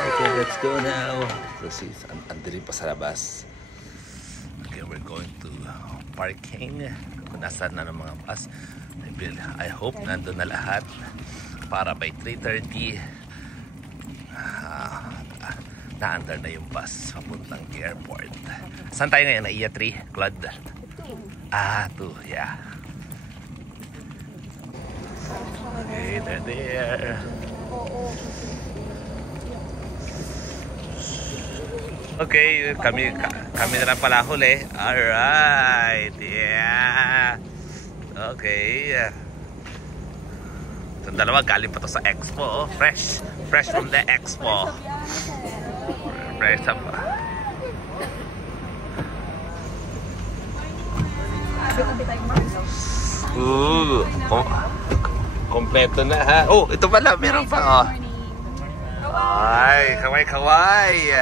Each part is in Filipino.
Okay, let's go now. So, andali pa sa labas. Okay, we're going to parking. Kung nasaan na ng mga bus. I hope nandun na lahat para by 3:30 naandar na yung bus papuntang airport. Saan tayo ngayon? Naiya 3? Claude? 2, yeah. Okay, they're there. Okay, kami na lang pala huli. Alright, yeah. Okay. Itong dalawa galing pa to sa expo. Oh. Fresh from the expo. Fresh up. Kompleto na ha. Oh, ito pala, meron pa. Oh. Ay, kaway.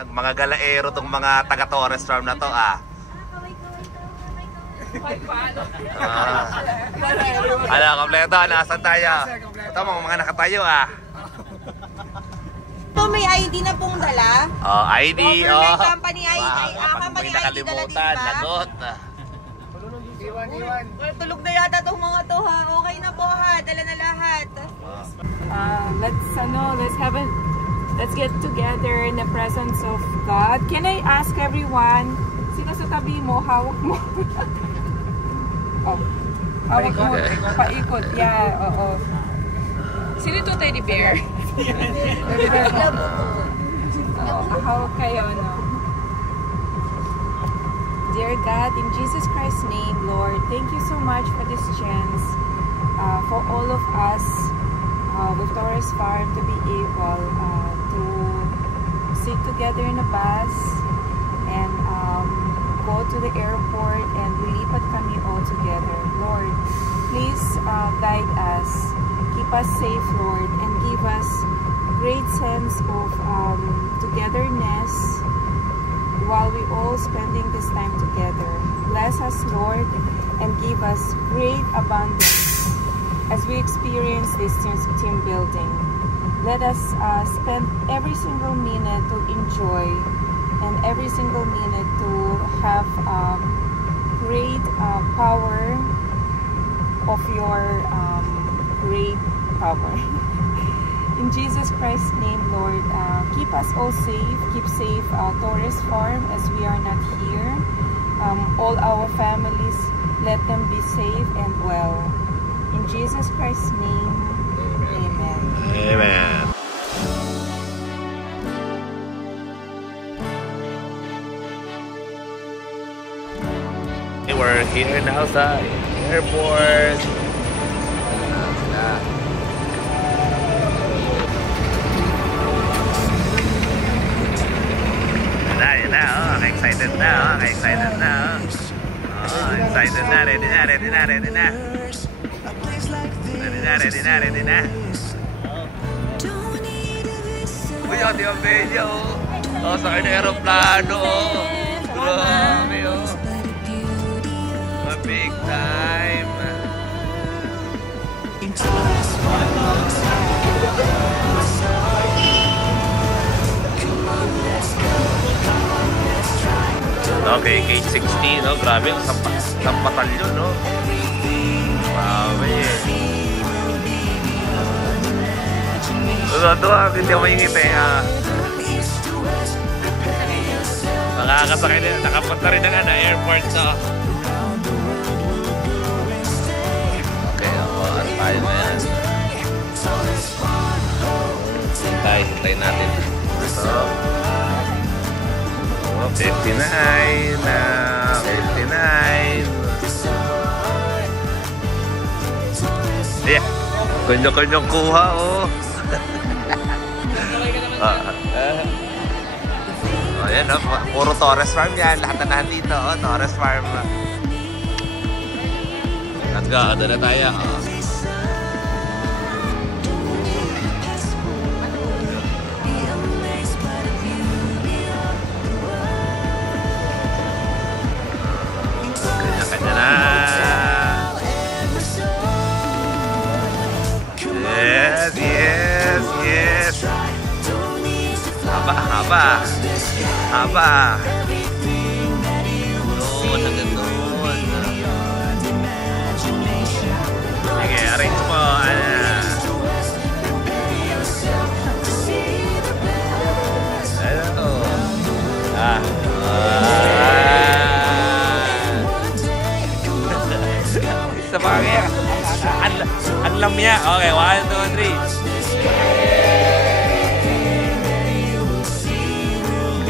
Mga galaero tong mga taga Torres Farm na to Ano, kompleto. Nasaan tayo? Ito mga nakatayo So, may ID na pong dala? ID. Government company ID. Company nakalimutan. Lagot. Tulog na yata itong mga to ha. Okay na po ha. Dala na lahat. Let's get together in the presence of God. Can I ask everyone, sino sa tabi mo, hawak mo? Hawak mo, paikot. Yeah, oo. Sino ito, teddy bear? Hawak kayo, no? Dear God, in Jesus Christ's name, Lord, thank you so much for this chance for all of us with Torres Farm to be able to sit together in a bus and go to the airport and lilipat kami all together. Lord, please guide us, keep us safe, Lord, and give us great sense of togetherness while we all spending this time together. Bless us, Lord, and give us great abundance as we experience this team building. Let us spend every single minute to enjoy and every single minute to have great power of your great power. In Jesus Christ's name, Lord, keep us all safe. Keep safe Torres Farm as we are not here. All our families, let them be safe and well. In Jesus Christ's name, amen. Amen. We're here now sa airport. Excited na. Excited na. Ready na. Uy, ati ang belyo. Sa akin na aeroplano. Grabe, big time. Okay, gate 16, no? Grabe, sa batalyon, no? Grabe, Ito, hindi ako maingiti, Nakakasakay din, nakapunta rin ng airport, no? Okay, ano tayo na yan? Hintay natin. Ito. 59. Yeah. Kanya-kanyang kuha, Ayan, puro Torres Farm yan. Lahat na dito, Torres Farm. Let's go, doon na tayo. Yes. Haba. Haba. Doon, hanggang doon. Sige, arrange mo. Ano to? Isa pa kaya. Ang lamya. Okay, 1, 2, 3.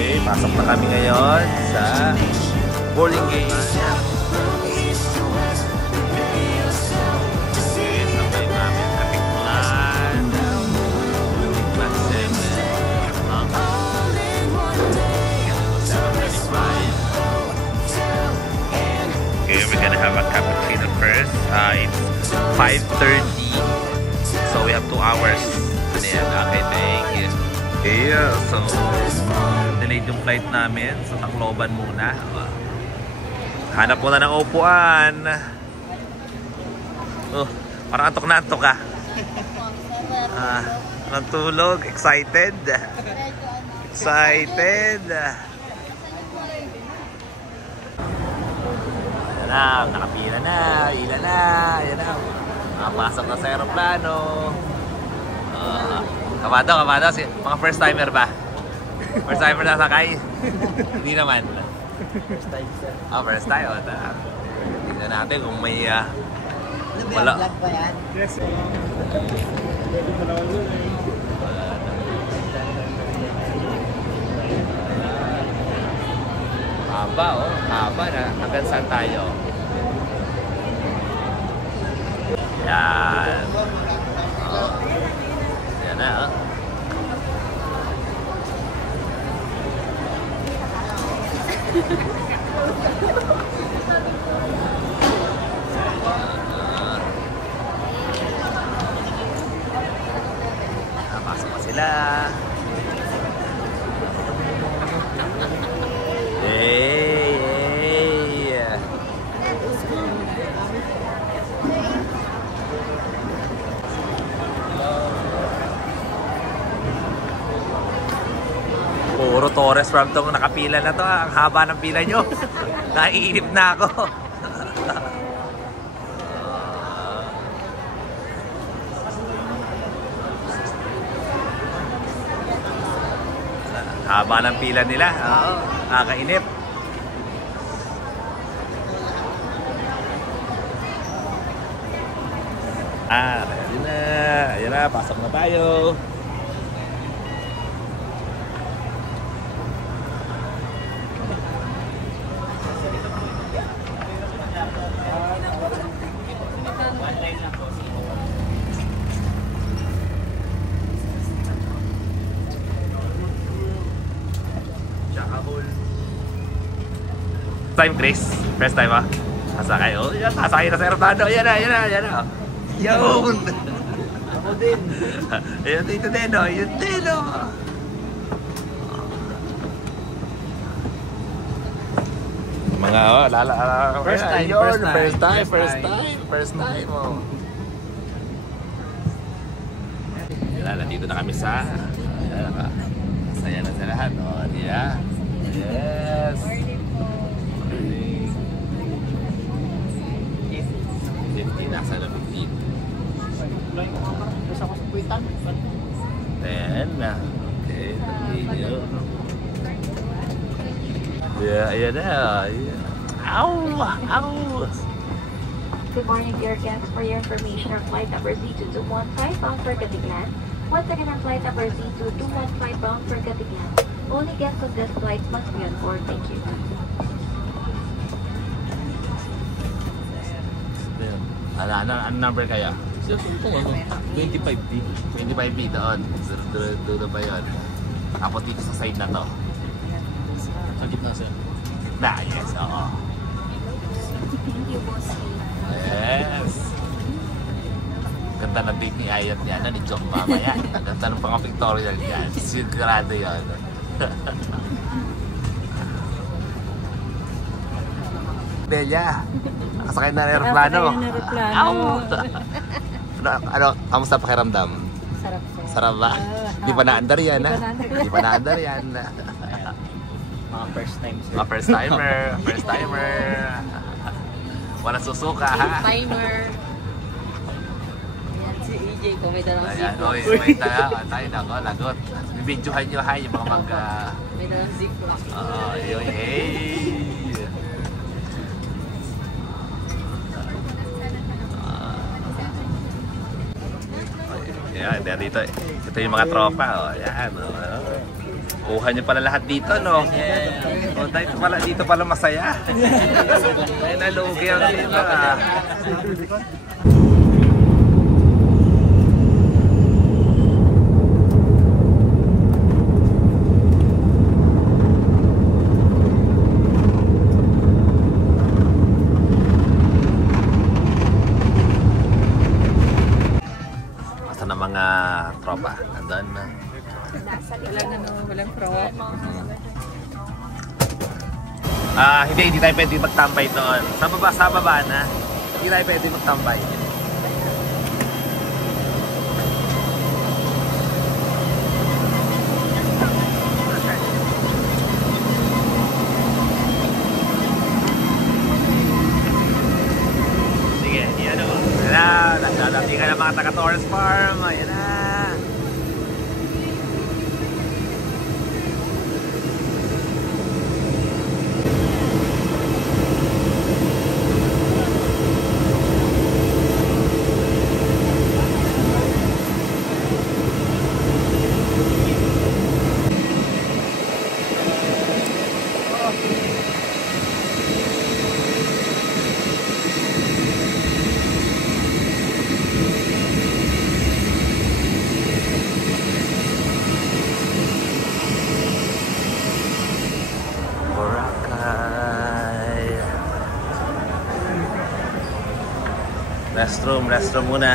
Okay, pasok na kami ngayon sa bowling game. Okay, we're gonna have a cappuccino first. It's 5:30, so we have 2 hours. Ayan, okay, thank you. Yeah, so delayed yung flight namin, so Tacloban muna. Hanap muna ng upuan. Oh, parang antok na antok ka. Natulog, excited. Excited. Na, nakapila na, ila na, yan na. Nakapasok na sa aeroplano. Kamado. Mga first timer ba? First timer na sakay? Hindi naman. First time, sir. First time. Tingnan natin kung may wala. Vlog ba yan? Yes. Haba, oh. Haba na. Hanggang saan tayo? Yan. Oh. Yan na, oh. Napasok pa sila. Puro Torres from tong nakapila na to. Ang haba ng pila nyo. Naiinip na ako. Haba ng pila nila. Oo, nakakainip. Ayan na. Pasok na tayo. Time, Chris? First time, ah? Sasakay, oh. Yan, sasakay na sa aeroplano. Yan na. Yun! Ako din. Ayun, dito din, oh. Yun din, oh. Mga, oh, first time, oh. Yan, nandito na kami sa, masaya na sa lahat, oh. Yeah. Yes. 15, nasa na 15. 10. Okay, continue. Yeah, ayan na. Ow! Good morning, dear guests. For your information, our flight number Z2215 bound for Gatiglan. Once again, our flight number Z2215 bound for Gatiglan. Only guests of this flight must be on board. Thank you. Ano number kaya? 25B. 25B doon. Doon ba yun? Tapos dito sa side na to. Sa gitna siya. Na, yes, oo. Thank you, boss. Yes. Ganda ng date ni Ayat niya, ni Jong mamaya. Ganda ng mga pictorial niya. Sigurado yun. Delia, nakasakay na ng aeroplano. Nakasakay na ng aeroplano. Ano, kamusta pakiramdam? Sarap, sir. Sarap ba? Di pa naandar yan, ha? Di pa naandar yan. Mga first time, sir. Mga first timer. First timer. Walang susuka, ha? Timer. Yan si EJ ko, may dalang Ayan, ziplock. oy, wait tayo. Tayo, nako, lagot. Bibidyohan nyo, ha, yung mga May dalang ziplock. yun, hey! Yan, dito. Ito yung mga tropa, oh. Yan, oh. Kuha nyo pala lahat dito, no? Oh, dito pala masaya. Ay, nalugi ang dito, ah. Mga tropa. Andun na. Walang pro. Hindi tayo pwede magtambay doon. Sa baba na. Hindi tayo pwede magtambay. Sige, yan o. Nagdadati ka ng mga taga-Torres Farm. Ayan na. Restroom muna.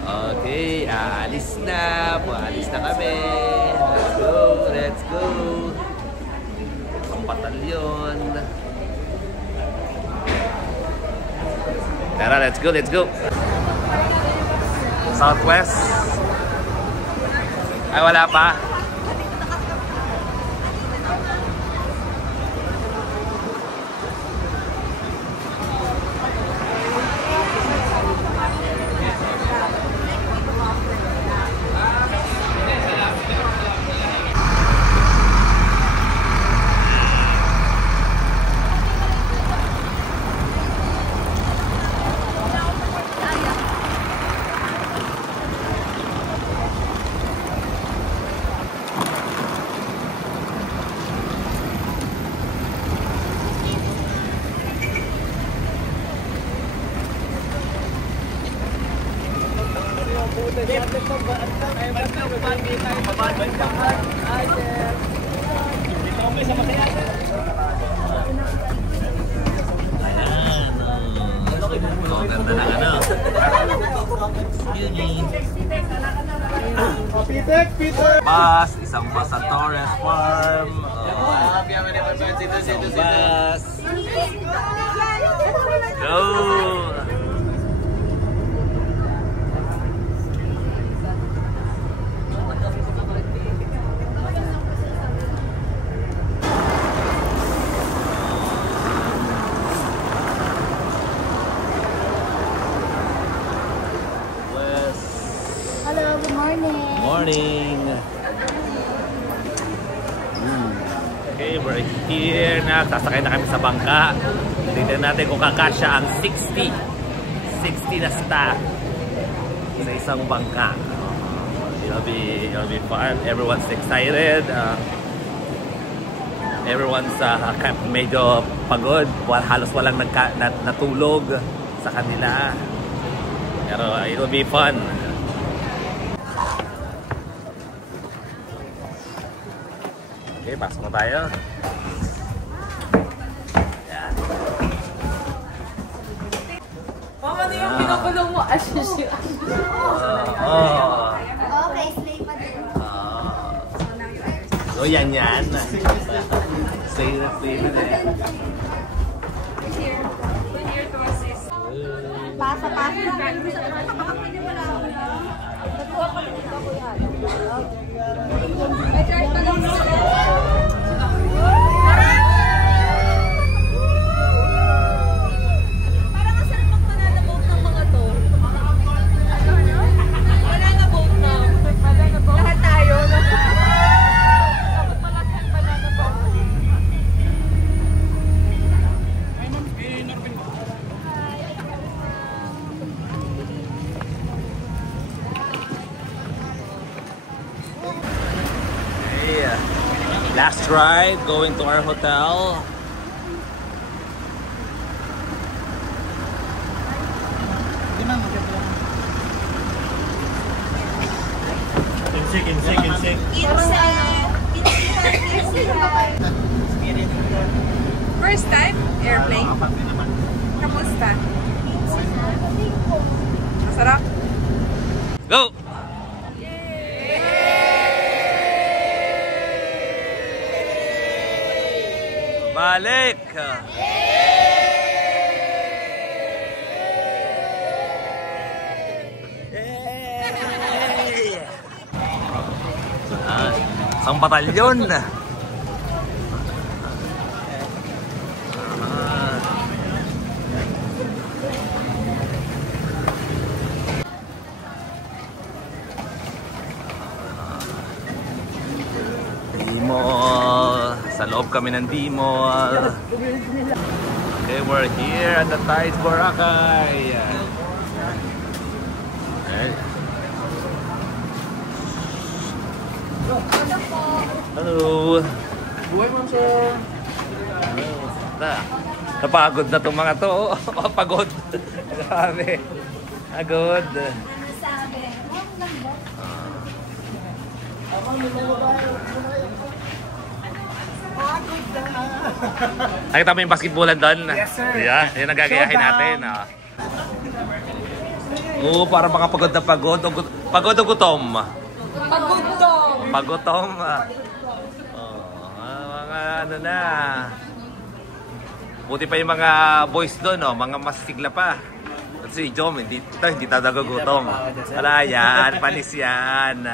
Okay, aalis na. Paalis na kami. Let's go. Ang batalyon. Tara, let's go. Southwest. Ay, wala pa. Ganda ng ano. Bus, isang bus sa Torres Farm. Isang bus. Go! Morning. Okay, we're here na. Sasakay na kami sa bangka. Tignan natin kung kakasya ang 60 na staff sa isang bangka. It'll be fun. Everyone's excited. Everyone's medyo pagod. Halos walang natulog sa kanila. Pero it'll be fun. Okay, pasok na tayo. Yan. Mama, ano yung pinakulong mo? As usual. Okay, slay pa din. So yan. say that baby there. Here to assist. Parang ang sarap magmananaboat ng mga to. Wala na boat na. Lahat tayo. Last ride, going to our hotel. First time, airplane. Kamusta? Masarap? Go! Balik! Isang batalyon! D-Mall. Sa loob kami ng D-Mall. Okay, we're here at the Tides Boracay. Okay. Hello. Buhay mo, sir. Napagod na itong mga to. Pagod. Grabe. Pagod. Nakita mo yung basketballan doon? Yes, sir. Yeah, yung nagagayahin natin. Oo, parang mga pagod na pagod. Pagod o gutom? Pagutom. Mga ano na. Buti pa yung mga boys doon, mga masigla pa. At si Jom, hindi talaga gutom. Wala yan, panis yan.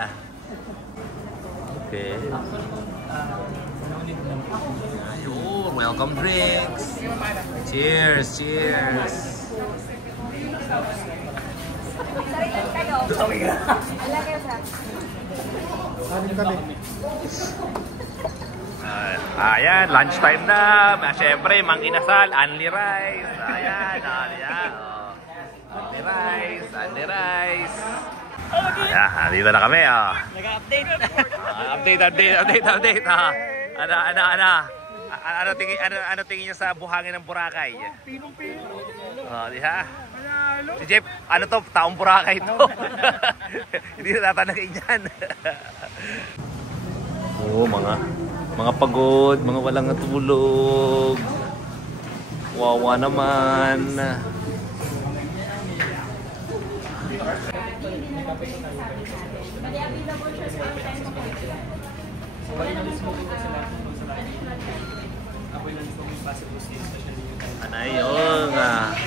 Okay. Ayun, welcome drinks. Cheers, cheers. Ayan, lunchtime na. Siyempre, Mang Inasal, Only Rice. Ayan, ayan. Only Rice, Only Rice. Ayan, dito na kami. Nag-update. Update. Ano tingin niyo sa buhangin ng Boracay? Di ha? Si Jeff, ano to? Taong Boracay to. Hindi na tatanagin yan. Oo, mga pagod, mga walang natulog. Wawa naman. Ano yun?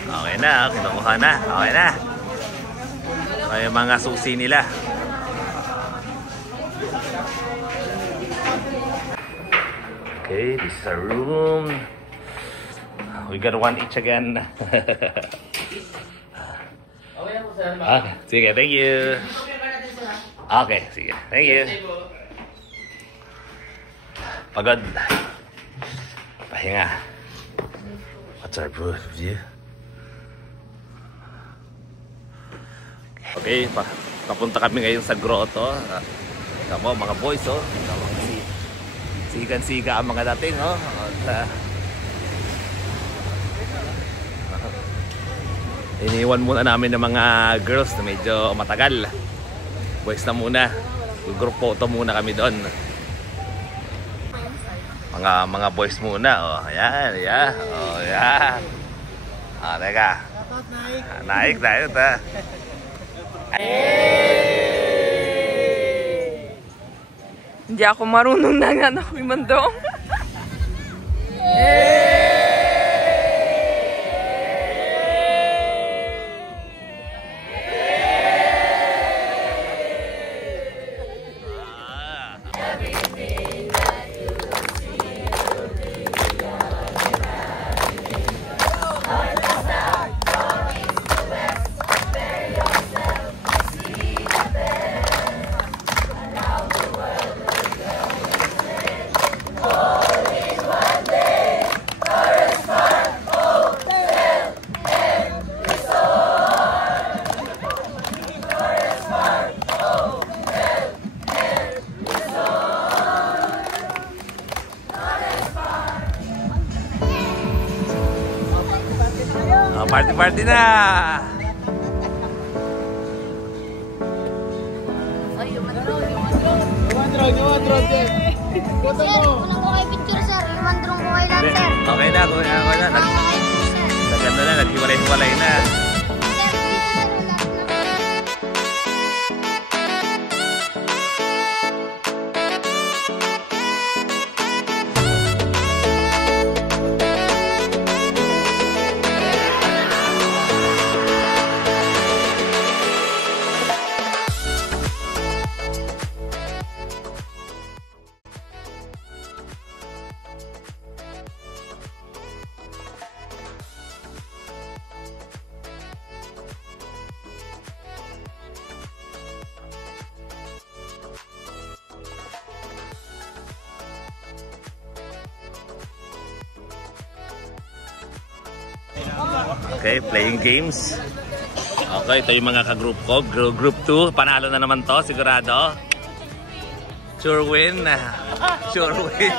Okay na, kinukuha na. Okay na. Okay, yung mga susi nila. Okay, this is our room. We got one each again. Okay, sige, thank you. Okay, sige, thank you. Pagod. Pahinga. What's our view? Okay, papunta kami ngayon sa grotto. Tama, mga boys, oh. Sigan-siga ang mga dating, oh. Iniwan muna namin ng mga girls na medyo matagal. Boys na muna. Group photo muna kami doon. Mga boys muna, oh. Ayan, ayan. Oh, ayan. Ah, teka. Naik tayo, ta. Hindi ako marunong na nga na kumandong. Party na! Sir, kulang ko kayo picture, sir. Iwan drone ko kayo lang, sir. Okay na, okay na. Naganda na, naghiwalay-hiwalay na. Sir, sir, wala na. Okay, playing games. Okay, ito yung mga ka-group ko. Group 2, panalo na naman to, sigurado. Sure win. Sure win.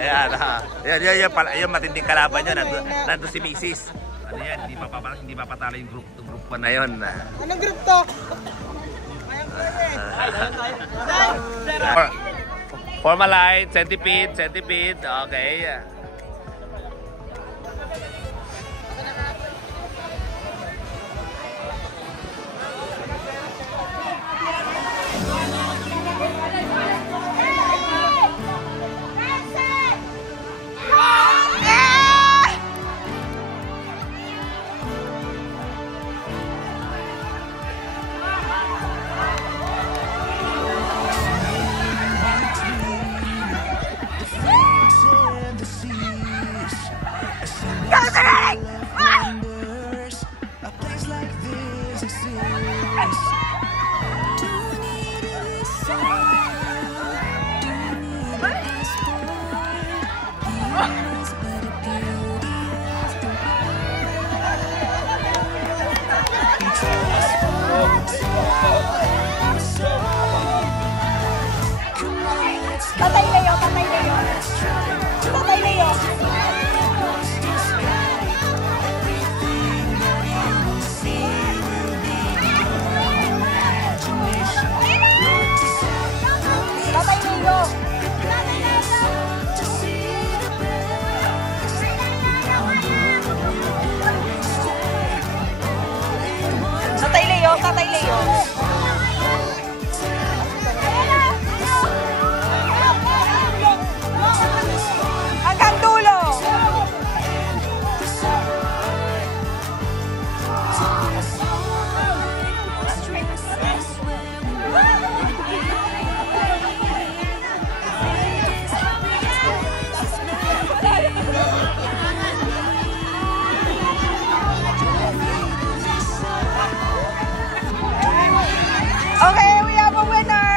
Ayan, yung matinding kalaban nyo. Nandun si Mrs. Ano yan, hindi pa patalo yung group 1 na yun. Anong group to? Formalite, centipede. Okay. Tatay Leo. Tatay Leo. Tatay Leo. Tatay Leo. Hanggang dulo. Okay, we have a winner.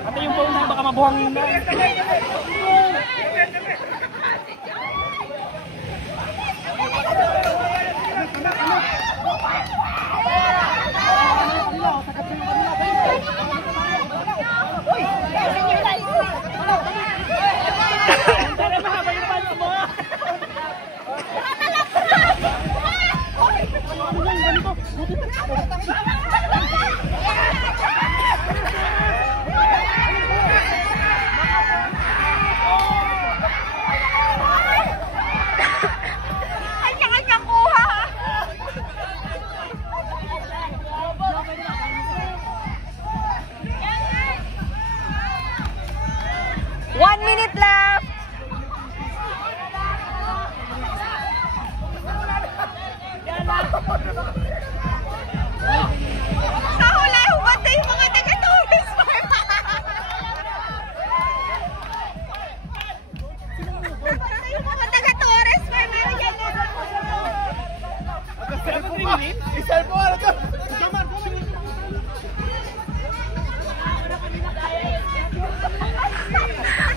Ate yung phone na baka mabuhangin na.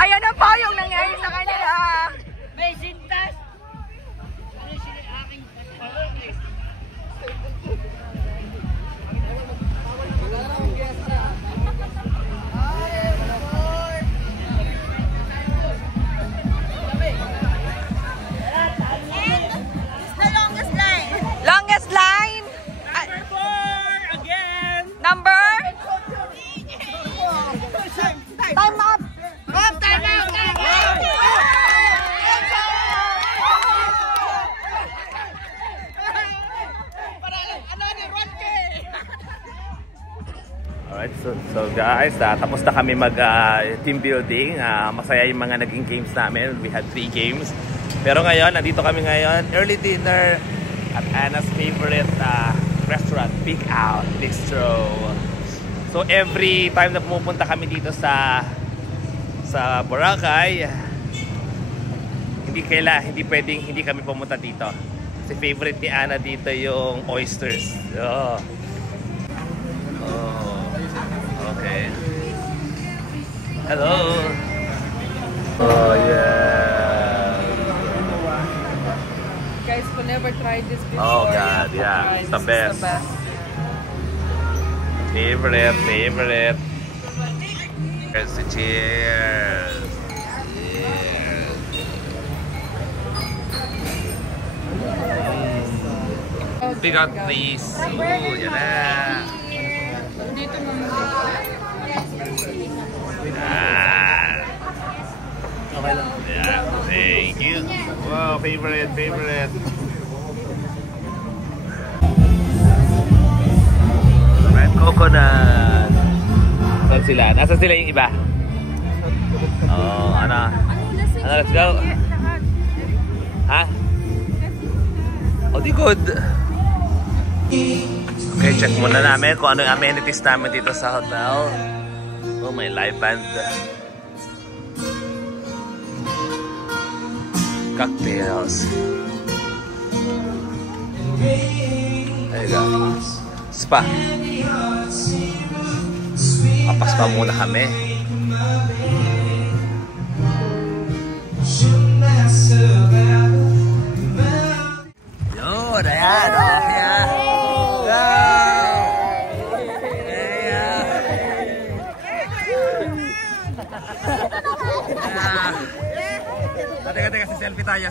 Ayan na po yung nangyari sa kanila. Longest line. Number 4 again. Time up. Time out. Alright, so guys, tapos na kami mag team building. Masaya yung mga naging games namin. We had 3 games. Pero ngayon, nandito kami ngayon, early dinner at Anna's favorite restaurant, Big Out Bistro. So every time na pumupunta kami dito sa Boracay, hindi kami pumunta dito. Kasi favorite ni Anna dito yung oysters. Oh. Okay. Hello. Oh yeah. Guys, who never tried this before. Oh God, yeah, it's the best. Favorite. Cheers. Big Out please. Oh, yan na. Dito Yeah, thank you. Wow, favorite. Red coconut. Saan sila? Nasaan sila yung iba? Oh, ano? Let's go. Ha? Oh, di good. Okay, check muna namin kung ano yung amenities namin dito sa hotel. Oh, may live band. Cocktails. There you go. Spa. Papaspa muna kami. Yun, ayan. Teka, si selfie tayo.